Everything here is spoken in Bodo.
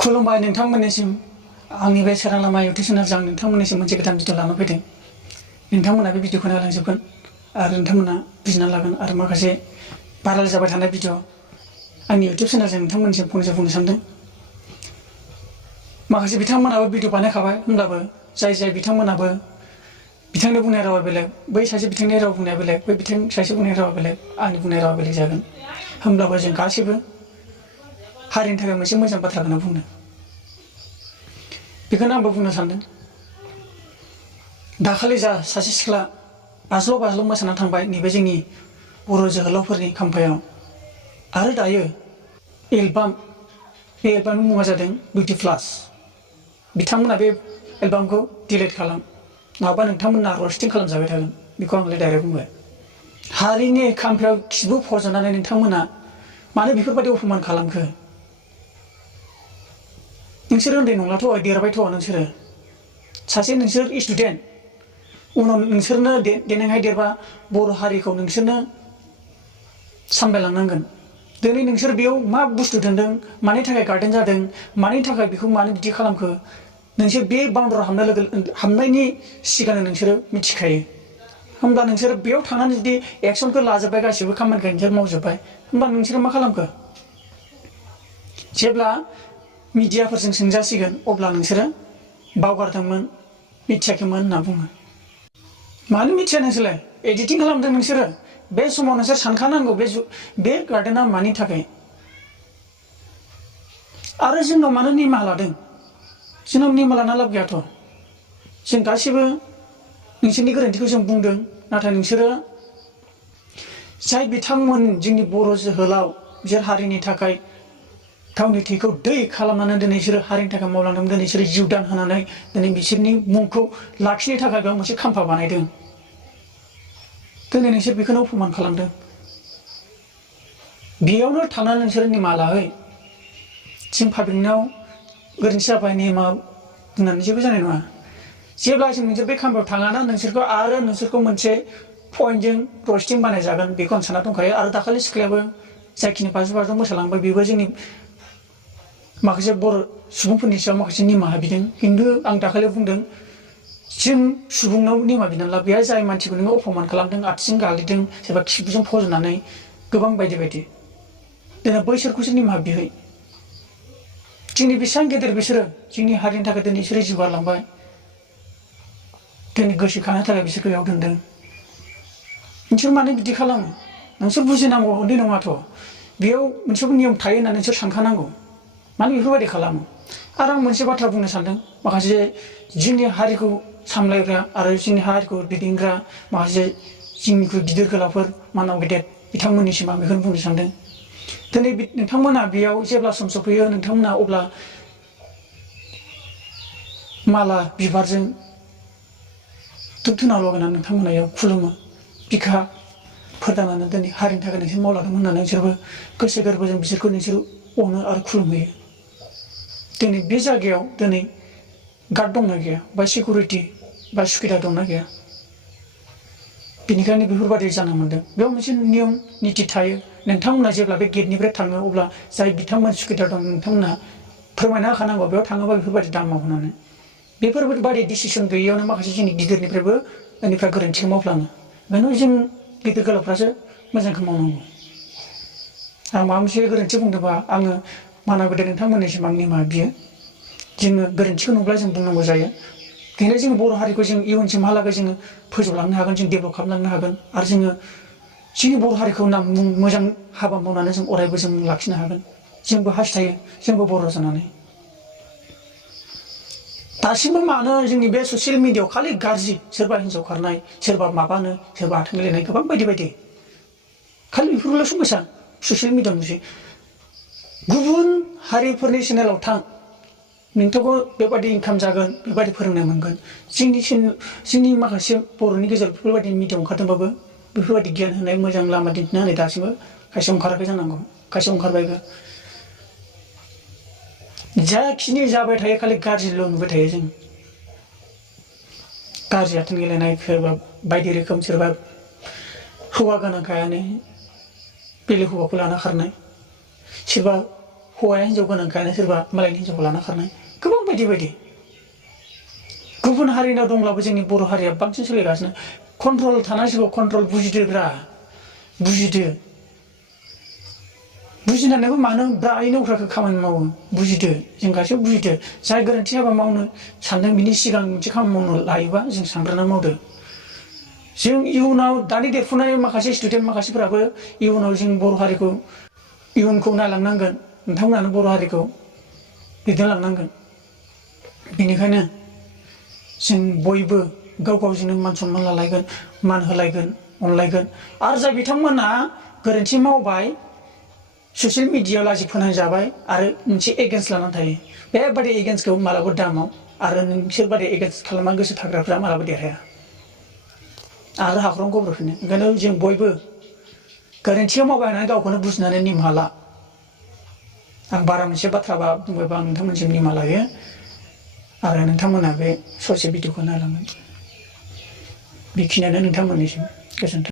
खुलुमबाय नोंथांमोननिसिम आंनि बे सोरां लामा इउटुब चेनेलजों आं नोंथांमोननिसिम मोनसे गोदान भिडिअ लाना फैदों। नोंथांमोना बे भिडिअखौ नायलांजोबगोन आरो नोंथांमोना बुजिना लागोन आरो माखासे भाइरेल जाबाय थानाय भिडिअ आंनि इउटुब चेनेलजों नोंथांमोननिसिम फंनैसो बुंनो सानदों। माखासे बिथांमोनाबो भिडिअ बानायखाबाय होमब्लाबो जाय बिथांमोनाबो बिथांनि बुंनाय रावा बेलेग, बै सासे बिथांनि राव बुंनाया बेलेग, बै बिथां सासे बुंनाय रावा बेलेग, आंनि बुंनाय रावा बेलेग जागोन। होमब्लाबो जों गासैबो हारिनि थाखाय मोनसे मोजां बाथ्राखौनो बुंनो, बेखौनो आंबो बुंनो सानदों। दाखालि जा सासे सिख्ला बाज्ल' मोसाना थांबाय नैबे जोंनि बर' जोहोलावफोरनि खाम्फायाव, आरो दायो एलबाम, बे एलबामनि मुङा जादों बिउटि प्लास। बिथांमोना बे एलबामखौ डिलिट खालाम, नङाबा नोंथांमोना रस्टिं खालामजाबाय थागोन। बेखौ आं डाइरेक्ट बुंबाय। हारिनि खाम्फायाव खिबु फज'नानै नोंथांमोना मानो बेफोरबायदि अपमान खालामखो? नोंसोर उन्दै नंलाथ', देरबायथ'। नोंसोरो सासे नोंसोर स्टुडेन्ट, उनाव नोंसोरनो देनांहाय देरबा बर' हारिखौ नोंसोरनो सामलायलांनांगोन। दिनै नोंसोर बेयाव मा बुस्थु दोनदों, मानि थाखाय गार्डेन जादों, मानि थाखाय बेखौ मानो बिदि खालामखो, नोंसोर बे बाउन्डारियाव हाबनायनि सिगांनो नोंसोरो मिथिखायो। होमब्ला नोंसोर बेयाव थांनानै जुदि एक्सनखौ लाजोब्बाय, गासिबो खामानिखौ नोंसोर मावजोब्बाय, होमबा नोंसोरो मा खालामखो? जेब्ला मिडियाफोरजों सोंजासिगोन अब्ला नोंसोरो बावगारदोंमोन, मिथियाखैमोन होनना बुङो। मानो मिथिया नोंसोरलाय? एडिटिं खालामदों नोंसोरो। बे समाव नोंसोर सानखानांगौ बे गार्डेना मानि थाखाय। आरो जोंनाव मानो निमाहा लादों? जोंनाव निमाहा लाना लाब गैयाथ'। जों गासिबो नोंसोरनि गोरोन्थिखौ जों बुंदों, नाथाय नोंसोरो जाय बिथांमोन जोंनि बर' जोहोलाव, बिसोर हारिनि थाखाय गावनि थैखौ दै खालामनानै दिनै बिसोरो हारिनि थाखाय मावलांदों। दिनै बिसोरो जिउ दान होनानै दिनै बिसोरनि मुंखौ लाखिनो थाखाय बेयाव मोनसे खाम्फा बानायदों। दिनै नोंसोर बेखौनो अपमान खालामदों। बेयावनो थांनानै नोंसोरो निमाहा लाहै। जों पाब्लिकनाव गोरोन्थि जाबाय निमाहा बुंनानै जेबो जानाय नङा। जेब्लासिम नोंसोर बे खाम्फायाव थाङाना नोंसोरखौ मोनसे पइन्टजों रस्टिं बानायजागोन, बेखौ आं सानना दंखायो। आरो दाखालि सिख्लायाबो जायखिनि बाज्ल' मोसालांबाय, बेबो जोंनि माखासे बर' सुबुंफोरनि सायाव माखासे निमाहा बिदों। खिन्थु आं दाखालि बुंदों, जों सुबुंनाव निमाहा बिनानै लाब गैया। जाय मानसिखौ नोङो अपमान खालामदों, आथिं गालिदों, सोरबा खिबुजों फज'नानै गोबां बायदि बायदि, दिनै बैसोरखौसो निमाहा बिहै। जोंनि बेसेबां गेदेर बिसोरो, जोंनि हारिनि थाखाय दिनै बिसोरो जिउ गारलांबाय। दिनै गोसोखांनो थाखाय बिसोरखौ बेयाव दोनदों। नोंसोर मानो बिदि खालामो? नोंसोर बुजिनांगौ, उन्दै नङाथ'। बेयाव मोनसेबो नियम थायो होननानै नोंसोर सानखानांगौ। मानो बेफोरबायदि खालामो? आरो आं मोनसे बाथ्रा बुंनो सानदों, माखासे जोंनि हारिखौ सामलायग्रा आरो जोंनि हारिखौ दैदेनग्रा माखासे जोंनिख्रुइ गिदिर गोलावफोर, मानाव गेदेर, बिथांमोननिसिम आं बेखौनो बुंनो सानदों। दिनै नोंथांमोना बेयाव जेब्ला सम सफैयो, नोंथांमोना अब्ला माला बिबारजों धुप धुना लगायनानै नोंथांमोना बेयाव खुलुमो, बिखा फोरदांनानै दिनै हारिनि थाखाय नोंसोर मावलांदोंमोन होननानै नोंसोरबो गोसो गोरबोजों बिसोरखौ नोंसोर अनो आरो खुलुमहैयो। दिनै बे जायगायाव दिनै गार्ड दंना गैया, बा सिकिउरिटि बा सुखिदार दंना गैया? बेनिखायनो बेफोरबायदि जानो मोन्दों। बेयाव मोनसे नियम निथि थायो। नोंथांमोना जेब्ला बे गेटनिफ्राय थाङो, अब्ला जाय बिथांमोन सुखिदार दं, नोंथांमोना फोरमायना होखानांगौ बेयाव थाङोबा बेफोरबायदि दामाव होनानै। बेफोरबायदि डिसिसन गैयियावनो माखासे जोंनि गिदिरनिफ्रायबो बेनिफ्राय गोरोन्थिखौ मावफ्लाङो। बेखायनो जों गिदिर गोलावफ्रासो मोजांखौ मावनांगौ। आं माबा मोनसे गोरोन्थि बुंदोंबा आङो मानव गेदेर नोंथांमोननिसिम आं निमाहा बियो। जोङो गोरोन्थिखौ नुब्ला जों बुंनांगौ जायो। बेखायनो जों बर' हारिखौ जों इयुनसिमहालागै जोङो फोजौलांनो हागोन, जों डेभेलप खालामलांनो हागोन। आरो जोङो जोंनि बर' हारिखौ मोजां हाबा मावनानै जों अरायबो जों लाखिनो हागोन। जोंबो हास्थायो, जोंबो बर' जानानै। दासिमबो मानो जोंनि बे ससियेल मिडियायाव खालि गाज्रि, सोरबा हिन्जाव खारनाय, सोरबा माबानो, सोरबा आथिं गेलेनाय, गोबां बायदि बायदि, खालि बेफोरल'सो मोसा ससियेल मिडियायाव नुसै। गुबुन हारिफोरनि चेनेलाव थां, नोंथांखौ बेबायदि इनकाम जागोन, बेबायदि फोरोंनाय मोनगोन। जोंनि माखासे बर'नि गेजेराव बेफोरबायदि मिडियायाव ओंखारदोंबाबो बेफोरबायदि गियान होनाय, मोजां लामा दिन्थिना होनाय दासिमबो खायसे ओंखाराखै जानांगौ, खायसे ओंखारबायबो। जाखिनि जाबाय थायो खालि गाज्रिल' नुबाय थायो जों। गाज्रि आथिं गेलेनाय, सोरबा बायदि रोखोम, सोरबा हौवा गोनांखायानो बेलेग हौवाखौ लाना खारनाय, सोरबा हौवाया हिनजाव गोनांखायनो सोरबा मालायनि हिनजावखौ लाना खारनाय गोबां बायदि बायदि गुबुन हारिनाव दंब्लाबो जोंनि बर' हारिया बांसिन सोलिगासिनो कन्ट्रल थानांसिगौ कन्ट्रल बुजिदोब्रा बुजिदो बुजिनानैबो मानो ब्रायैनो उफ्राखौ खामानि मावो बुजिदो जों गासैबो बुजिदो जाय गोरोन्थि हाबा मावनो सानदों बिनि सिगां मोनसे खामानि मावनो लायोबा जों सानग्रोना मावदो जों इयुनाव दानि देरफुनाय माखासे स्टुडेन्ट माखासेफोराबो इयुनाव जों बर' हारिखौ इयुनखौ नायलांनांगोन नोंथांमोनानो बर' हारिखौ दैदेनलांनांगोन बेनिखायनो जों बयबो गाव गावजोंनो मान सनमान लालायगोन मान होलायगोन अनलायगोन आरो जाय बिथांमोना गोरोन्थि मावबाय ससियेल मिडियायाव लाजि फोनांजाबाय आरो मोनसे एगेन्स्ट लानानै थायो बेबादि एगेन्स्टखौ मालाबा दामाव आरो नोंसोर बादि एगेन्स्ट खालामनो गोसो थाग्राफ्रा मालाबा देरहाया आरो हाख्रावनो गब्रफिनो ओंखायनो जों बयबो गोरोन्थियाव मावबाय होननानै गावखौनो बुजिनानै निमाहा ला आं बारा मोनसे बाथ्रा बुंबायबा आं नोंथांमोनजों निमाहा लायो आरो नोंथांमोना बे ससे भिडिअखौ नायलांगोन बेखिनियानो नोंथांमोननिसिम गोजोन्थों।